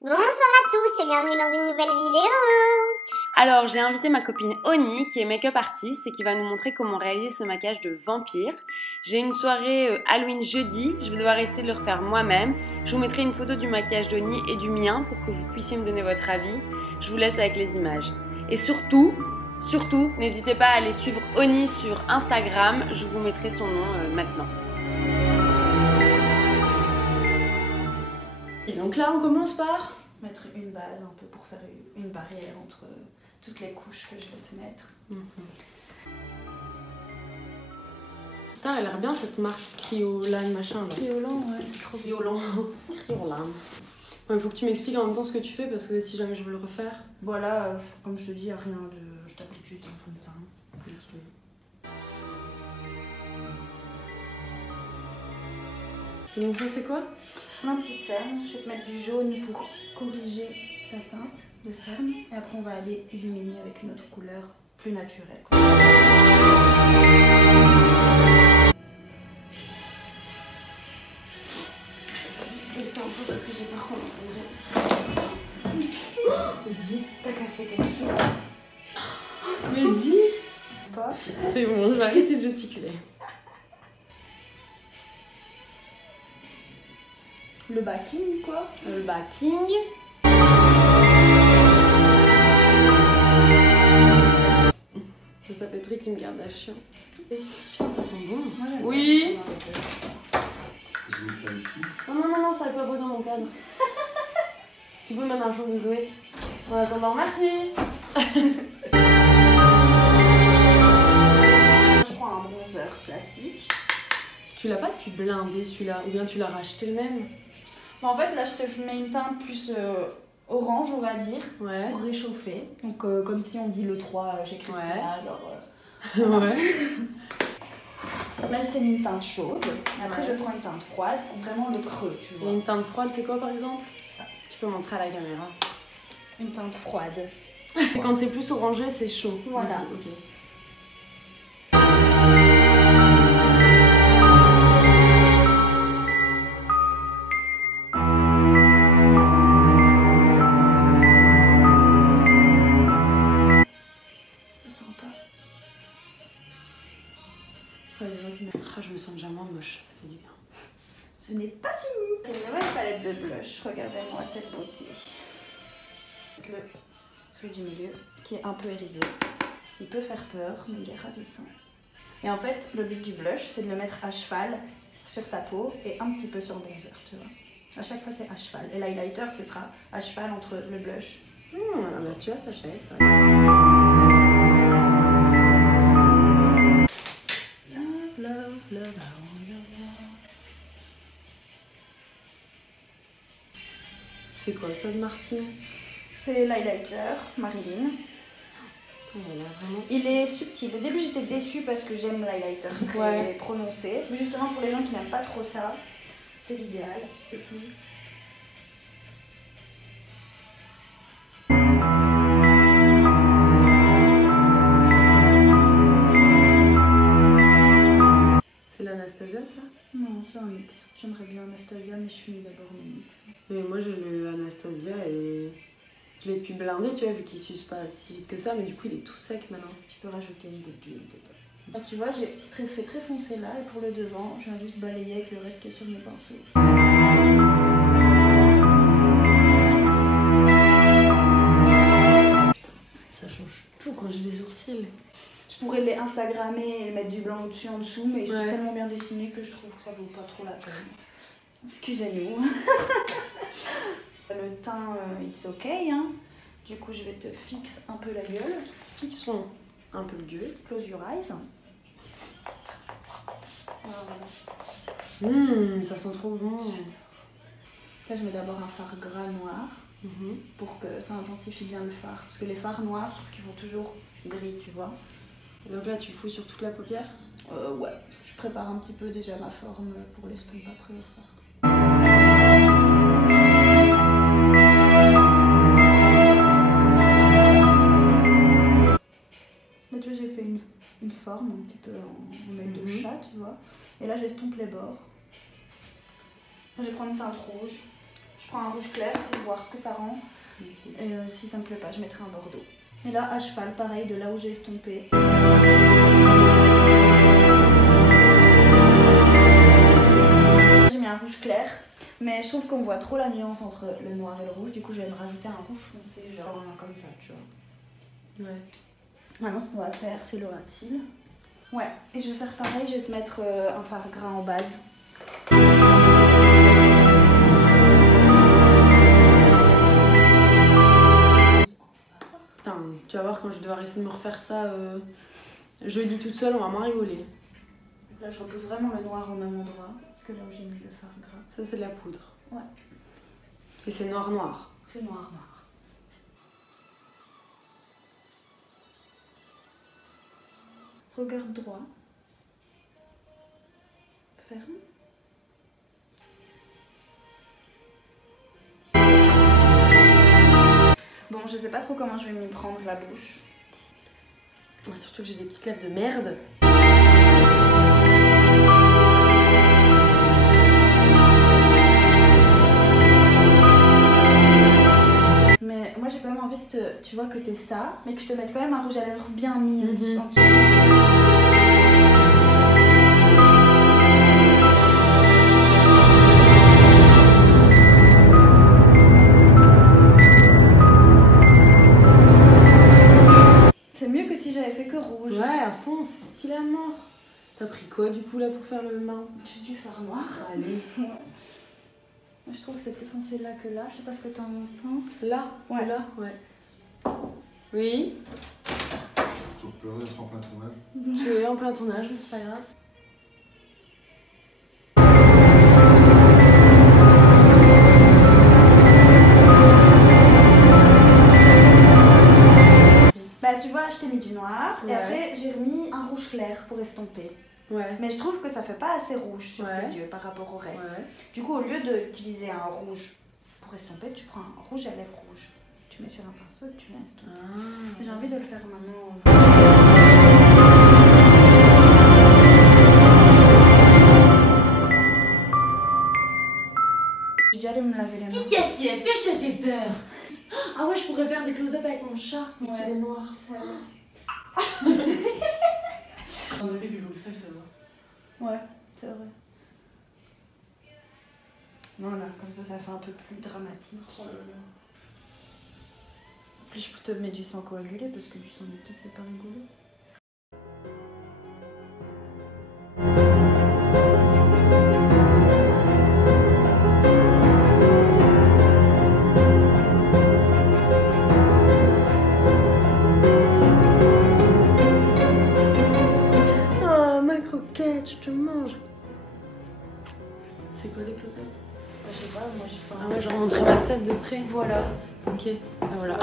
Bonsoir à tous et bienvenue dans une nouvelle vidéo. Alors j'ai invité ma copine Oni qui est make-up artiste et qui va nous montrer comment réaliser ce maquillage de vampire. J'ai une soirée Halloween jeudi, je vais devoir essayer de le refaire moi-même. Je vous mettrai une photo du maquillage d'Oni et du mien pour que vous puissiez me donner votre avis. Je vous laisse avec les images. Et surtout, n'hésitez pas à aller suivre Oni sur Instagram, je vous mettrai son nom maintenant. Et donc là on commence par mettre une base un peu pour faire une barrière entre toutes les couches que je vais te mettre. Putain, elle a l'air bien cette marque Kryolan machin là. Kryolan, ouais, c'est trop bien. Kryolan. Il faut que tu m'expliques en même temps ce que tu fais parce que si jamais je veux le refaire. Voilà, comme je te dis, il n'y a rien de. Je t'applique juste un fond de teint. Et donc ça c'est quoi? L'anti-cerne, je vais te mettre du jaune pour corriger ta teinte de cerne. Et après on va aller illuminer avec une autre couleur plus naturelle. Je baisse un peu parce que j'ai peur qu'on entendrait. Dis, t'as cassé quelque chose. Mais dis. Pas. C'est bon, je vais arrêter de gesticuler. Le backing quoi. Le backing. Ça s'appelle Trick qui me garde la chiant. Putain, ça sent bon. Oui. Je mets ça ici. Non, ça n'est pas beau dans mon cadre. Tu peux mettre un jour de Zoé. En attendant, merci. Je prends un bronzer classique. Tu l'as pas depuis blindé celui-là, ou bien tu l'as racheté le même? En fait, là, je te mets une teinte plus orange, on va dire, Ouais. pour réchauffer. Donc, comme si on dit le 3 chez Christina. Ouais. Alors, Ouais. là, je t'ai mis une teinte chaude. Et après, je prends une teinte froide pour vraiment le creux, tu Et vois. une teinte froide, c'est quoi par exemple? Ça. Tu peux montrer à la caméra. Une teinte froide. Et quand c'est plus orangé, c'est chaud. Voilà. Ok. C'est sympa. Ah, je me sens déjà moins moche, ça fait du bien. Ce n'est pas fini. C'est une nouvelle palette de blush. Regardez-moi cette beauté. Celui du milieu, qui est un peu irisé. Il peut faire peur, mais il est ravissant. Et en fait, le but du blush, c'est de le mettre à cheval sur ta peau et un petit peu sur le bronzer, tu vois. À chaque fois, c'est à cheval. Et l'highlighter, ce sera à cheval entre le blush. Bah tu vois, ça chèque. C'est quoi ça de Martine? C'est l'highlighter Marilyn. Elle a vraiment... Il est subtil. Au début, j'étais déçue parce que j'aime l'highlighter très prononcé. Mais justement, pour les gens qui n'aiment pas trop ça, c'est l'idéal. C'est l'Anastasia ça? Non, c'est un mix. J'aimerais bien Anastasia, mais je finis d'abord mon mix. Mais moi j'ai le Anastasia et je l'ai pu blinder, tu vois, vu qu'il s'use pas si vite que ça, mais du coup il est tout sec maintenant. Tu peux rajouter une goutte d'huile dedans. Donc tu vois, j'ai fait très foncé là, et pour le devant, je viens juste balayer avec le reste qui est sur mes pinceaux. Ça change tout quand j'ai des sourcils. Je pourrais les Instagrammer et mettre du blanc au-dessus en dessous, mais ils sont Ouais. tellement bien dessinés que je trouve que ça vaut pas trop la peine. Excusez-nous. Le teint, it's ok, hein. Du coup, je vais te fixer un peu la gueule. Fixons un peu le gueule. Close your eyes. Voilà. Ça sent trop bon. Là, je mets d'abord un fard gras noir pour que ça intensifie bien le fard. Parce que les fards noirs, je trouve qu'ils font toujours gris, tu vois. Et donc là tu fous sur toute la paupière? Ouais. Je prépare un petit peu déjà ma forme pour l'estompe après au fard. Là, tu vois, j'ai fait une forme un petit peu en œil de chat, tu vois. Et là, j'estompe les bords. Là, je vais prendre une teinte rouge. Je Je prends un rouge clair pour voir ce que ça rend. Et si ça me plaît pas, je mettrai un bordeaux. Et là, à cheval, pareil, de là où j'ai estompé. J'ai mis un rouge clair, mais je trouve qu'on voit trop la nuance entre le noir et le rouge. Du coup, je vais me rajouter un rouge foncé, genre comme ça, tu vois. Ouais. Maintenant, ce qu'on va faire, c'est le ras de cils. Ouais, et je vais faire pareil, je vais te mettre un fard gras en base. Putain, tu vas voir quand je vais devoir essayer de me refaire ça jeudi toute seule, on va moins rigoler. Là, je repose vraiment le noir au même endroit que là où j'ai mis le fard gras. Ça, c'est de la poudre. Ouais. Et c'est noir. C'est noir. Regarde droit. Ferme. Bon, je sais pas trop comment je vais m'y prendre la bouche. Surtout que j'ai des petites lèvres de merde. Mais moi j'ai quand même envie de tu vois, que t'aies ça, mais que je te mette quand même un rouge à lèvres bien mis. C'est mieux que si j'avais fait que rouge. Ouais, à fond, c'est stylé à mort. T'as pris quoi du coup là pour faire le main? Juste du fard noir. Allez. Je trouve que c'est plus foncé là que là. Je sais pas ce que t'en penses. Là? Ouais. Là? Ouais. Oui? Toujours peur d'être en plein tournage. Je suis en plein tournage, mais c'est pas grave. Bah tu vois, je t'ai mis du noir Ouais. et après j'ai remis un rouge clair pour estomper. Ouais. Mais je trouve que ça fait pas assez rouge sur Ouais. tes yeux par rapport au reste. Ouais. Du coup, au lieu d'utiliser un rouge pour estomper, tu prends un rouge à lèvres rouge. Tu mets sur un pinceau et tu viens estomper. Ah. J'ai envie de le faire maintenant. J'ai déjà allé me laver les mains. Cathy, est-ce que je t'ai fait peur? Ah ouais, je pourrais faire des close-up avec mon chat, mais Ouais. qu'il est noir. Ça... Vous avez du Bruxelles, ça va. Ouais, c'est vrai. Voilà, comme ça fait un peu plus dramatique. Puis je te mets du sang coagulé parce que du sang liquide c'est pas rigolo. Oh, ma croquette, je te mange. C'est quoi des close-up? Je sais pas, moi j'ai pas. Ah ouais, je remonterai ma tête de près. Voilà. Ok, ah, voilà.